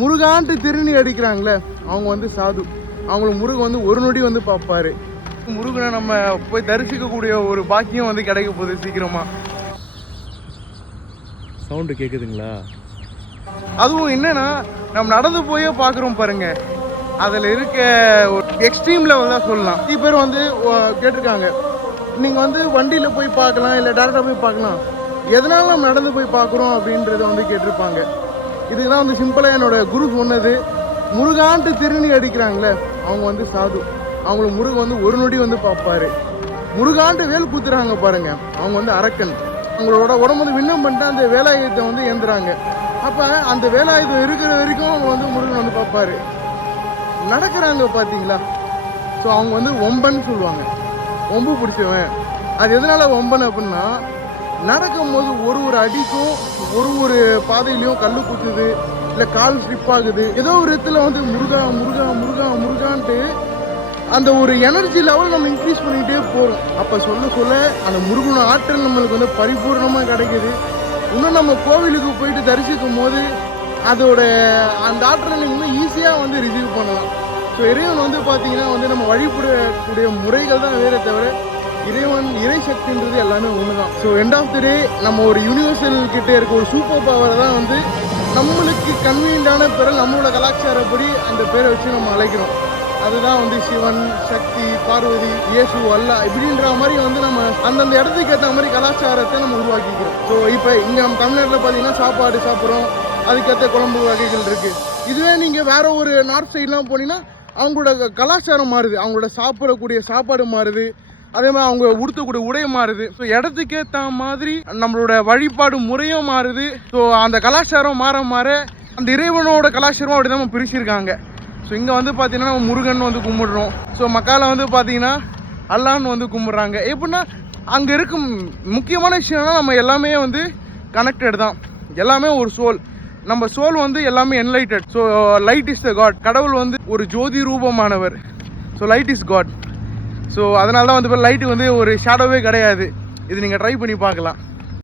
முருகான்ட்டு திருநி அடிக்கிறாங்களே அவங்க வந்து சாது. அவங்கள முருகன் வந்து ஒரு நொடி வந்து பார்ப்பாரு. முருகனை நம்ம போய் தரிசிக்கக்கூடிய ஒரு பாக்கியம் வந்து கிடைக்க போகுது சீக்கிரமா. சவுண்டு கேட்குதுங்களா? அதுவும் என்னன்னா நம்ம நடந்து போயே பார்க்குறோம் பாருங்க, அதில் இருக்க ஒரு எக்ஸ்ட்ரீம் லெவல் தான் சொல்லலாம். நிறைய பேர் வந்து கேட்டிருக்காங்க, நீங்கள் வந்து வண்டியில் போய் பார்க்கலாம் இல்லை டேரெக்டாக போய் பார்க்கலாம், எதனால நம்ம நடந்து போய் பார்க்குறோம் அப்படின்றத வந்து கேட்டிருப்பாங்க. இதுக்கு தான் வந்து சிம்பிளாக என்னோட குரு சொன்னது, முருகான்ட்டு திருநி அடிக்கிறாங்களே அவங்க வந்து சாது. அவங்கள முருகன் வந்து ஒரு நொடி வந்து பார்ப்பாரு. முருகான்ட்டு வேல் குத்துறாங்க பாருங்க, அவங்க வந்து அரக்கன். அவங்களோட உடம்பு வந்து விண்ணம் பண்ணிட்டு அந்த வேலாயுதத்தை வந்து ஏந்துறாங்க. அப்போ அந்த வேலாயுதம் இருக்கிற வரைக்கும் அவங்க வந்து முருகன் வந்து பார்ப்பாரு. நடக்கிறாங்க பார்த்தீங்களா? ஸோ அவங்க வந்து ஒம்பன்னு சொல்லுவாங்க, ஒம்பு பிடிச்சவன். அது எதனால ஒம்பன் அப்படின்னா, நடக்கும்போது ஒரு அடிக்கும் ஒரு பாதையிலையும் கல் குத்துது, இல்லை கால் ஸ்லிப் ஆகுது, ஏதோ ஒரு இடத்துல வந்து முருகா முருகா முருகா முருகான்ட்டு அந்த ஒரு எனர்ஜி லெவல் நம்ம இன்க்ரீஸ் பண்ணிக்கிட்டே போகிறோம். அப்போ சொல்ல அந்த முருகனோட ஆற்றல் நம்மளுக்கு வந்து பரிபூர்ணமாக கிடைக்குது. இன்னும் நம்ம கோவிலுக்கு போயிட்டு தரிசிக்கும் போது அதோட அந்த ஆற்றலை நீங்கள் ஈஸியாக வந்து ரிசீவ் பண்ணலாம். ஸோ இறைவன் வந்து பார்த்தீங்கன்னா வந்து நம்ம வழிபடக்கூடிய முறைகள் தான் வேறு தவிர இறை சக்தின்றது எல்லாமே ஒன்று தான். ஸோ எண்ட் ஆஃப் தி டே நம்ம ஒரு யூனிவர்சல் கிட்டே இருக்க ஒரு சூப்பர் பவரை தான் வந்து நம்மளுக்கு கன்வீனியன்டான பேரை நம்மளோட கலாச்சாரப்படி அந்த பேரை வச்சு நம்ம அழைக்கிறோம். அதுதான் வந்து சிவன், சக்தி, பார்வதி, இயேசு, அல்லா இப்படின்ற மாதிரி வந்து நம்ம அந்தந்த இடத்துக்கு ஏற்ற மாதிரி கலாச்சாரத்தை நம்ம உருவாக்கிக்கிறோம். ஸோ இப்போ இங்கே நம்ம தமிழ்நாட்டில் பார்த்தீங்கன்னா சாப்பாடு சாப்பிட்றோம், அதுக்கேற்ற குழம்பு வகைகள் இருக்குது. இதுவே நீங்கள் வேற ஒரு நார்த் சைட்லாம் போனீங்கன்னா அவங்களோட கலாச்சாரம் மாறுது, அவங்களோட சாப்பிடக்கூடிய சாப்பாடு மாறுது, அதே மாதிரி அவங்க உடுத்தக்கூடிய உடை மாறுது. ஸோ இடத்துக்கேற்ற மாதிரி நம்மளோட வழிபாடு முறையும் மாறுது. ஸோ அந்த கலாச்சாரம் மாற அந்த இறைவனோட கலாச்சாரம் அப்படி தான் பிரிச்சிருக்காங்க. ஸோ இங்கே வந்து பார்த்தீங்கன்னா நம்ம முருகன் வந்து கும்பிடுறோம். ஸோ மக்கால வந்து பார்த்தீங்கன்னா அல்லான்னு வந்து கும்பிட்றாங்க. எப்படின்னா அங்கே இருக்கும் முக்கியமான விஷயம்னா நம்ம எல்லாமே வந்து கனெக்டட் தான், எல்லாமே ஒரு சோல். நம்ம சோல் வந்து எல்லாமே enlighted. So light is the god. கடவுள் வந்து ஒரு ஜோதி ரூபமானவர். So light is god. So அதனால தான் வந்து லைட்டு வந்து ஒரு ஷேடோவே கிடையாது. இது நீங்கள் ட்ரை பண்ணி பார்க்கலாம்.